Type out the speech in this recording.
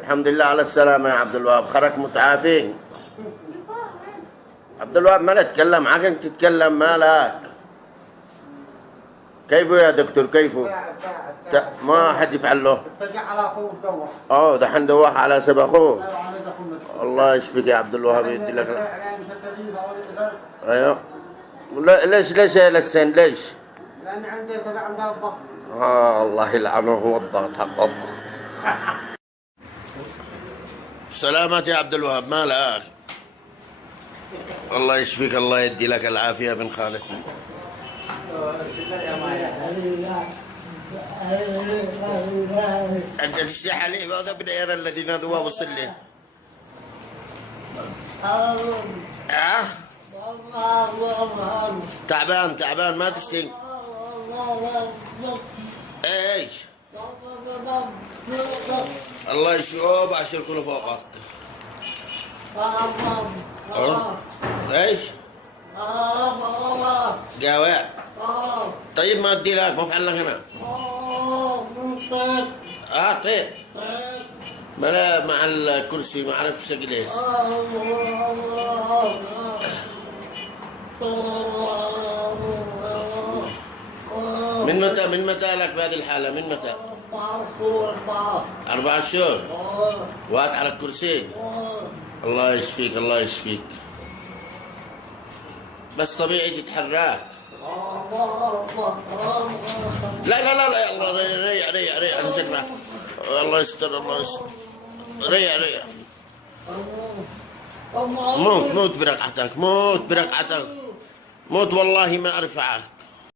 الحمد لله على السلامة يا عبد الوهاب، خرج متعافين. عبد الوهاب ما تتكلم، عقلك تتكلم مالك. كيفه يا دكتور كيفه؟ ما حد يفعل له. اتجع على اخوه ودوخ. دحين دوخ على سب اخوه. الله يشفيك يا عبد الوهاب يدي لك. ايوه. ليش يا لسان ليش؟ لان عندي تبع عندها الضغط. الله يلعنه، هو الضغط حق الله. سلامات يا عبد الوهاب مالك؟ الله يشفيك، الله يدي لك العافية بن خالتي. أنت تشتي حليب هذا بدير الذين ذوى وصل له. تعبان ما تشتي. ايش؟ الله يشوف عشر كله فوقك. ايش؟ قهوة. طيب ما ادي لك، ما افعل لك انا. طيب بلا مع الكرسي ما اعرف ايش اجلس. من متى لك بهذه الحالة؟ من متى؟ 4 شهور. وقعت على الكرسي. الله يشفيك الله يشفيك. بس طبيعي تتحرك. لا الله ريع انزل معك. الله يستر الله يستر. ريع موت برقعتك، موت والله ما ارفعك.